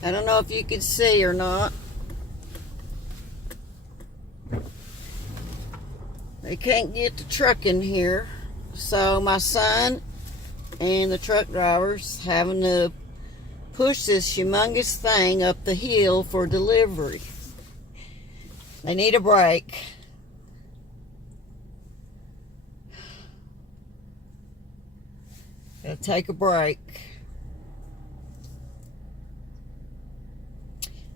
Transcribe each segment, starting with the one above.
I don't know if you can see or not. They can't get the truck in here. So my son and the truck driver's having to push this humongous thing up the hill for delivery. They need a break. Gotta take a break.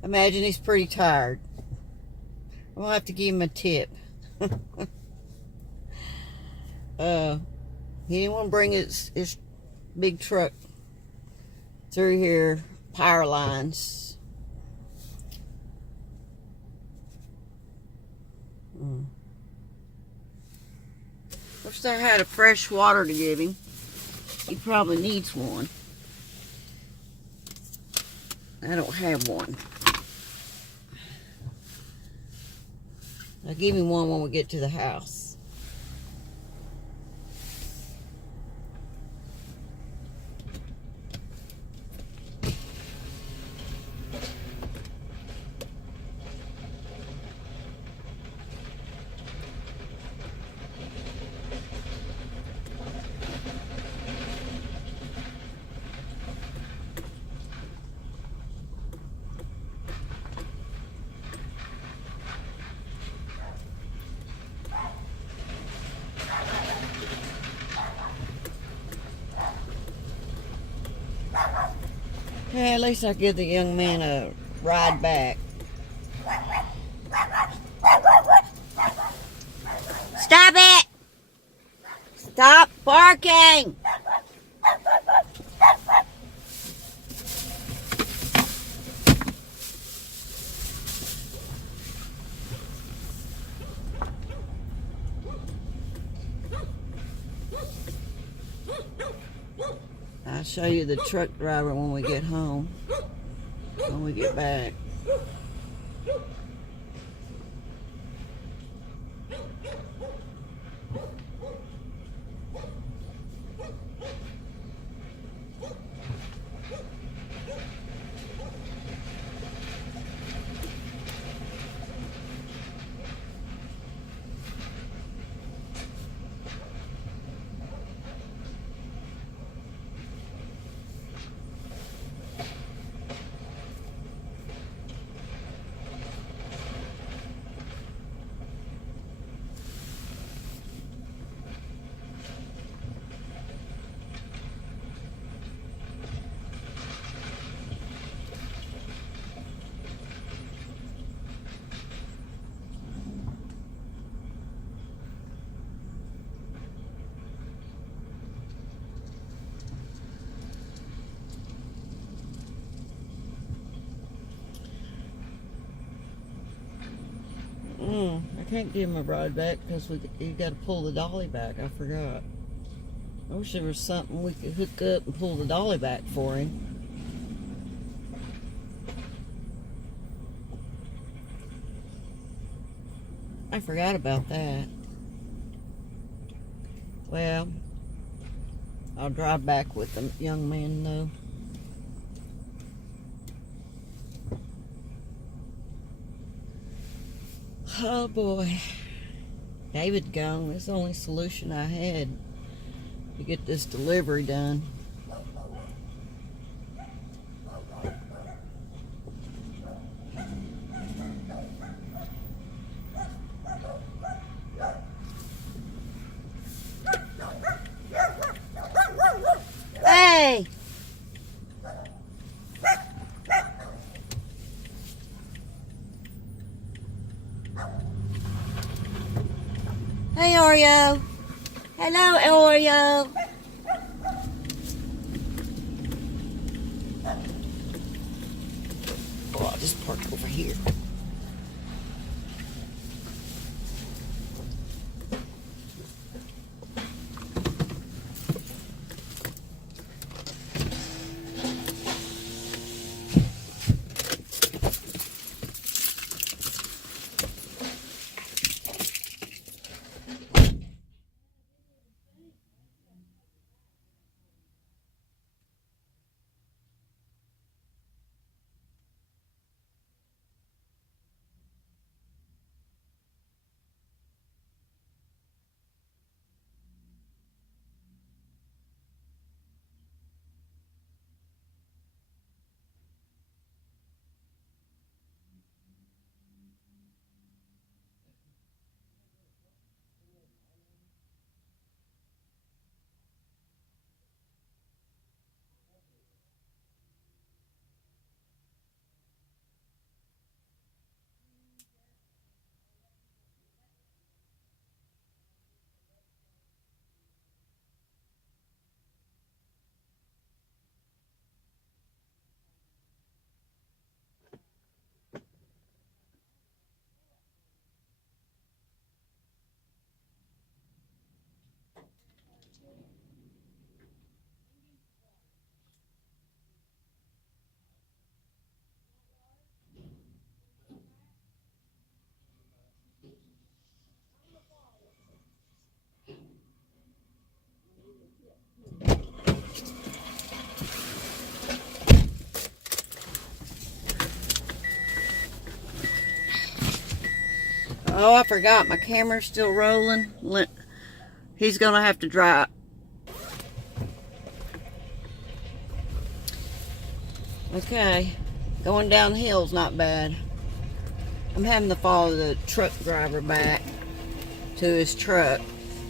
Imagine he's pretty tired. We'll have to give him a tip. He didn't want to bring his big truck through here, power lines. Wish I had a fresh water to give him. He probably needs one. I don't have one. I'll give him one when we get to the house. Yeah, at least I give the young man a ride back. Stop it! Stop barking! I'll show you the truck driver when we get home, when we get back. I can't give him a ride back because you got to pull the dolly back. I forgot. I wish there was something we could hook up and pull the dolly back for him. I forgot about that. Well, I'll drive back with the young man though. Oh boy. David gone. That's the only solution I had to get this delivery done. Hey! Hey, Oreo. Hello, Oreo. Oh, I'll just park over here. Oh, I forgot. My camera's still rolling. He's going to have to drive. Okay. Going downhill's not bad. I'm having to follow the truck driver back to his truck.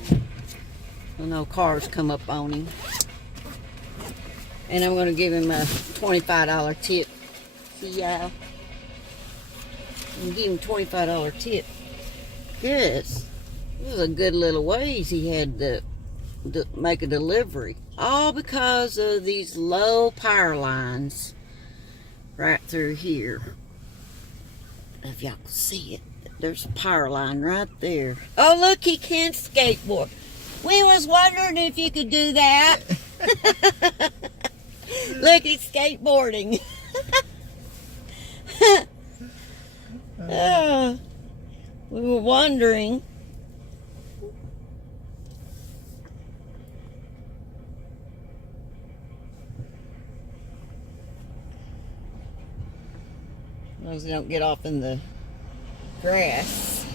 So no cars come up on him. And I'm going to give him a $25 tip. See y'all? I'm going to give him a $25 tip. This is a good little ways he had to make a delivery. All because of these low power lines right through here. If y'all can see it, there's a power line right there. Oh, look, he can skateboard. We was wondering if you could do that. Look, he's skateboarding. We were wondering. As long as they don't get off in the grass.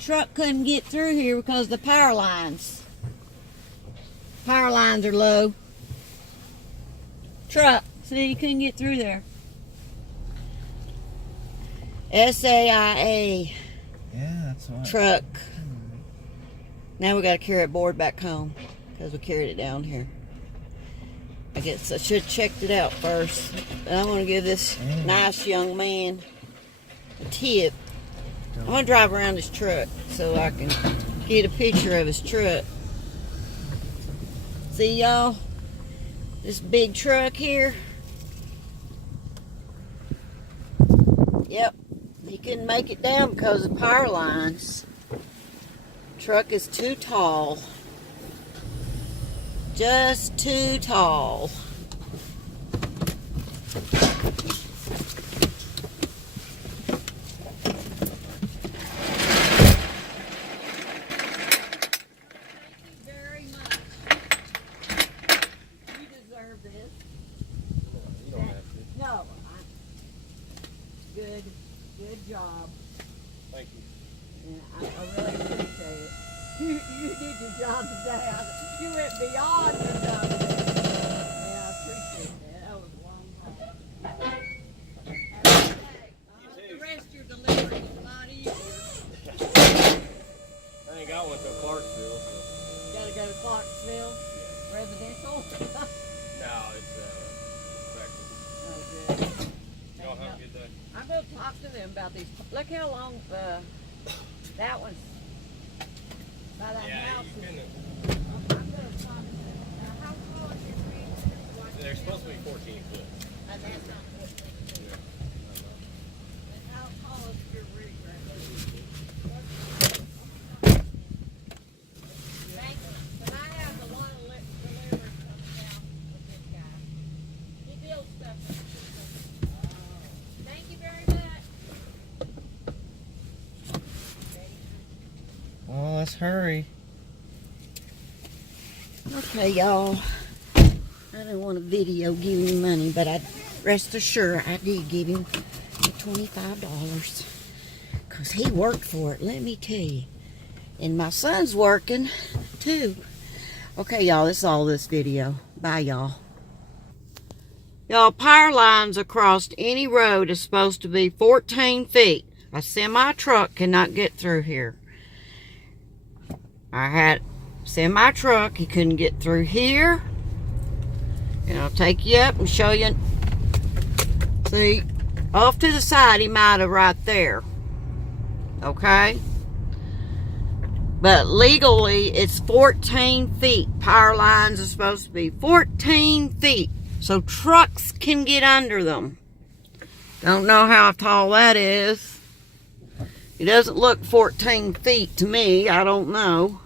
Truck couldn't get through here because of the power lines. Power lines are low. Truck, see, you couldn't get through there. SAIA. Yeah, that's what. Truck. Now we got to carry it board back home because we carried it down here. I guess I should have checked it out first. But I'm going to give this nice young man a tip. I'm going to drive around his truck so I can get a picture of his truck. See y'all? This big truck here. Yep. He couldn't make it down because of power lines. Truck is too tall. Just too tall. Good job. Thank you. Yeah, I really appreciate it. You did your job today. You went beyond your job today. Yeah, I appreciate that. That was a long time. Have a good day. The rest of your delivery is a lot easier. I ain't got one till Clarksville. So. You gotta go to Clarksville? Yeah. Residential? No, it's practice. Oh, good. Y'all have a good day. I'm going to talk to them about these. Look how long that one's by that house. I'm going to talk to them. Now, how tall is your tree? They're supposed to be 14 foot. And that's not 14 feet. Yeah. And how tall is your rig right there? Thank you. But I have a lot of deliveries coming out with this guy. He builds stuff. Thank you very much. Well, let's hurry. Okay, y'all. I didn't want a video giving him money, but rest assured I did give him the $25. Because he worked for it, let me tell you. And my son's working, too. Okay, y'all, this is all this video. Bye, y'all. Y'all, power lines across any road is supposed to be 14 feet. A semi-truck cannot get through here. I had semi-truck, he couldn't get through here. And I'll take you up and show you. See, off to the side he might have right there. Okay? But legally, it's 14 feet. Power lines are supposed to be 14 feet. So trucks can get under them. Don't know how tall that is. It doesn't look 14 feet to me. I don't know.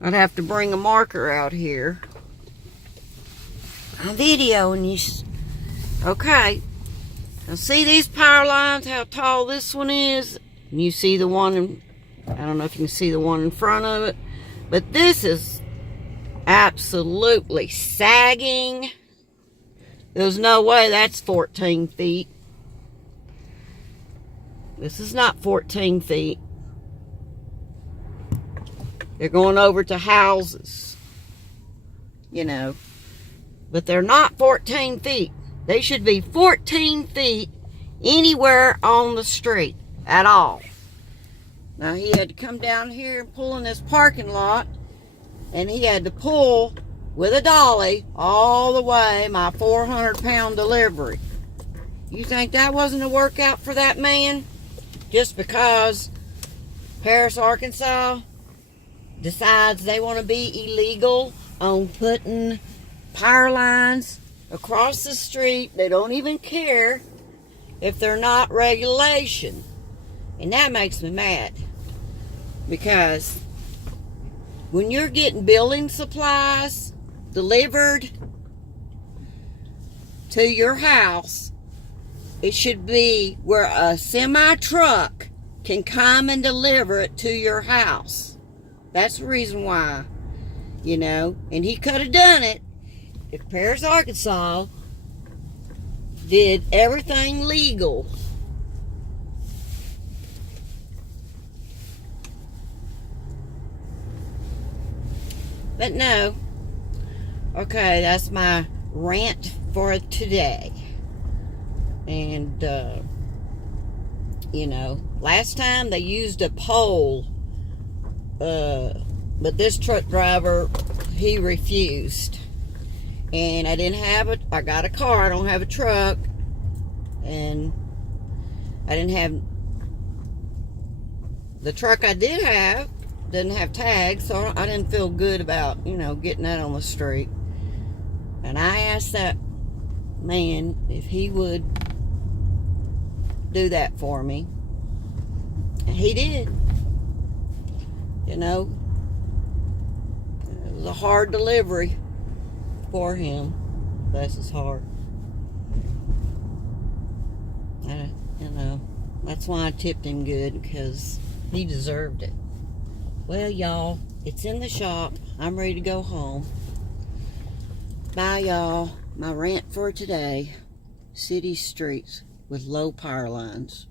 I'd have to bring a marker out here. I'm videoing you. Okay. Now see these power lines, how tall this one is? And you see the one in, I don't know if you can see the one in front of it. But this is absolutely sagging. There's no way that's 14 feet. This is not 14 feet. They're going over to houses, you know. But they're not 14 feet. They should be 14 feet anywhere on the street at all. Now, he had to come down here and pull in this parking lot, and he had to pull with a dolly all the way my 400-pound delivery. You think that wasn't a workout for that man? Just because Paris, Arkansas decides they want to be illegal on putting power lines across the street. They don't even care if they're not regulation. And that makes me mad. Because when you're getting building supplies delivered to your house, it should be where a semi-truck can come and deliver it to your house. That's the reason why, you know. And he could have done it if Paris, Arkansas did everything legal. But no. Okay, that's my rant for today. And, you know, last time they used a pole, but this truck driver, he refused. And I didn't have it. I got a car. I don't have a truck. And I didn't have, the truck I did have didn't have tags, so I didn't feel good about, you know, getting that on the street. And I asked that man if he would do that for me. And he did. You know, it was a hard delivery for him. Bless his heart. You know, that's why I tipped him good, because he deserved it. Well, y'all, it's in the shop. I'm ready to go home. Bye, y'all. My rant for today: city streets with low power lines.